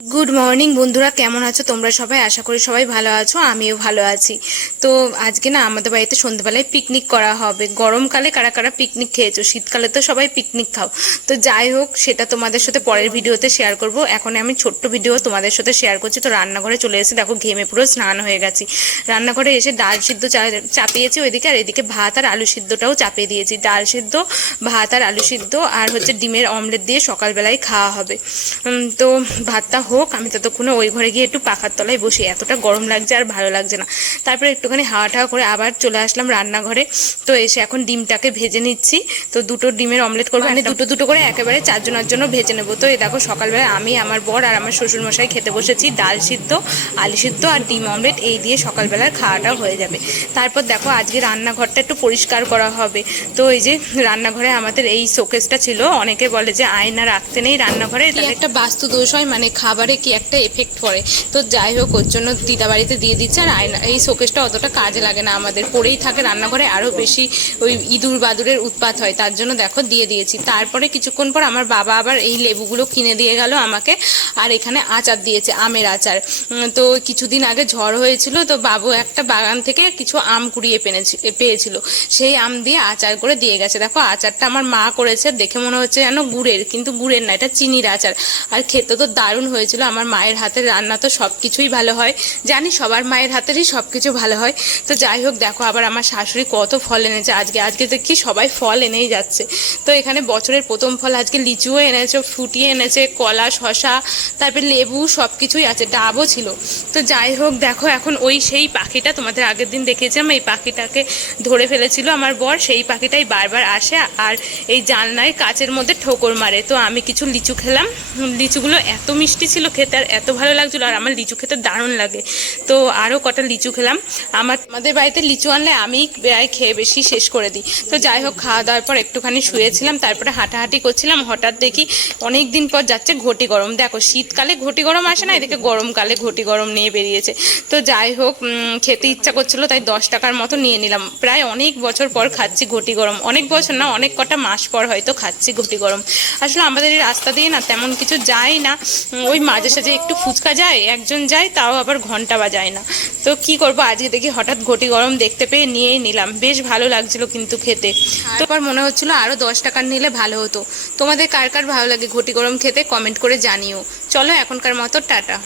Good morning बंधुरा केमन आछो तोमरा सबाई आशा करी सबाई भालो आछो आमिओ भालो आछि। तो आज के ना आमादेर बाड़ीते सन्ध्याबेलाय पिकनिक करा होबे। गरमकाले कारा कारा पिकनिक खेयेछो, शीतकाले तो सबाई पिकनिक खाओ। तो जाई होक सेटा तोमादेर साथे परेर भिडियोते शेयार करब। एखन आमि छोट्ट भिडियो तोमादेर साथे शेयार करछि। तो रान्नाघरे चले एसेछि, देखो घेमे पुरो स्नान हये गेछि। रान्नाघरे एसे डाल सिद्ध चापिয়েছি ওইদিকে, আর এদিকে ভাত আর আলু সিদ্ধটাও চাপিয়ে দিয়েছি। ডাল সিদ্ধ, ভাত আর আলু সিদ্ধ আর হচ্ছে ডিমের অমলেট দিয়ে সকালবেলায় খাওয়া হবে। তো ভাতটা হোক, আমি ততক্ষণে ওই ঘরে গিয়ে একটু পাখার তলায় বসি, এতটা গরম লাগছে আর ভালো লাগছে না। তারপরে একটুখানি হাওয়া টাওয়া করে আবার চলে আসলাম রান্নাঘরে। তো এসে এখন ডিমটাকে ভেজে নিচ্ছি। তো দুটো ডিমের অমলেট করবো, মানে দুটো দুটো করে একেবারে চারজনের জন্য ভেজে নেবো। তো এই দেখো সকালবেলা আমি, আমার বর আর আমার শ্বশুরমশাই খেতে বসেছি। ডাল সিদ্ধ, আলু সিদ্ধ আর ডিম অমলেট এই দিয়ে সকালবেলার খাওয়াটাও হয়ে যাবে। তারপর দেখো আজকে রান্নাঘরটা একটু পরিষ্কার করা হবে। তো এই যে রান্নাঘরে আমাদের এই শোকেসটা ছিল, অনেকে বলে যে আয়না রাখতে নেই রান্নাঘরে, তাহলে একটা বাস্তু দোষ হয়, মানে খাবারে কি একটা এফেক্ট পড়ে। তো যাই হোক ওর জন্য দিদা বাড়িতে দিয়ে দিচ্ছে। আর আয়না এই শোকেসটা অতটা কাজে লাগে না, আমাদের পড়েই থাকে রান্নাঘরে, আরও বেশি ওই ইঁদুর বাদুরের উৎপাত হয়, তার জন্য দেখো দিয়ে দিয়েছি। তারপরে কিছুক্ষণ পর আমার বাবা আবার এই লেবুগুলো কিনে দিয়ে গেল আমাকে, আর এখানে আচার দিয়েছে, আমের আচার। তো কিছুদিন আগে ঝড় হয়েছিল, তো বাবু একটা বাগান থেকে কিছু আম কুড়িয়ে পেয়েছিল, সেই আম দিয়ে আচার করে দিয়ে গেছে। দেখো আচারটা আমার মা করেছে, দেখে মনে হচ্ছে যেন গুড়ের, কিন্তু গুড়ের না, এটা চিনির আচার। আর খেতে তো দারুণ হয়েছিল। আমার মায়ের হাতের রান্না তো সব কিছুই ভালো হয়, জানি সবার মায়ের হাতেরই সব কিছু ভালো হয়। তো যাই হোক দেখো আবার আমার শাশুড়ি কত ফল এনেছে আজকে দেখি সবাই ফল এনেই যাচ্ছে। তো এখানে বছরের প্রথম ফল আজকে লিচুও এনেছে, ফুটিয়ে এনেছে, কলা, শশা, তারপর লেবু সব কিছুই আছে, ডাবও ছিল। তো যাই হোক দেখো এখন ওই সেই পাখিটা, তোমাদের আগের দিন দেখিয়েছিলাম, এই পাখিটাকে ধরে ফেলেছিল আমার বর, সেই পাখিটাই বারবার আসে আর এই জানলায় কাচের মধ্যে ঠোকর মারে। তো আমি কিছু লিচু খেলাম, লিচুগুলো এত মিষ্টি ছিল খেতে আর এত ভালো লাগছিলো, আর আমার লিচু খেতে দারুণ লাগে। তো আরও কটা লিচু খেলাম। আমাদের বাড়িতে লিচু আনলে আমি প্রায় খেয়ে বেশি শেষ করে দিই। তো যাই হোক খাওয়া দাওয়ার পর একটুখানি শুয়েছিলাম, তারপরে হাঁটাহাঁটি করছিলাম, হঠাৎ দেখি অনেক দিন পর যাচ্ছে ঘটি গরম। দেখো শীতকালে ঘটি গরম আসে না, এদিকে গরমকালে ঘটি গরম নিয়ে বেরিয়েছে। তো যাই হোক খেতে ইচ্ছা করছিল, তাই 10 টাকার মতো নিয়ে নিলাম। প্রায় অনেক বছর পর খাচ্ছি ঘটি গরম, অনেক বছর না, অনেক কটা মাস পর হয়তো খাচ্ছি ঘটি গরম। আসলে আমাদের এই রাস্তা দিয়ে না তেমন কিছু যায় না, ওই মাঝে সাঝে একটু ফুচকা যায়, একজন যায়, তাও আবার ঘন্টা বাজায় না। তো কি করব, আজকে দেখি হঠাৎ ঘটি গরম দেখতে পেয়ে নিয়েই নিলাম, বেশ ভালো লাগছিল কিন্তু খেতে। তারপর মনে হচ্ছিল আরও 10 টাকার নিলে ভালো হতো। তোমাদের কার কার ভালো লাগে ঘটি গরম খেতে কমেন্ট করে জানিও। চলো এখনকার মতো টাটা।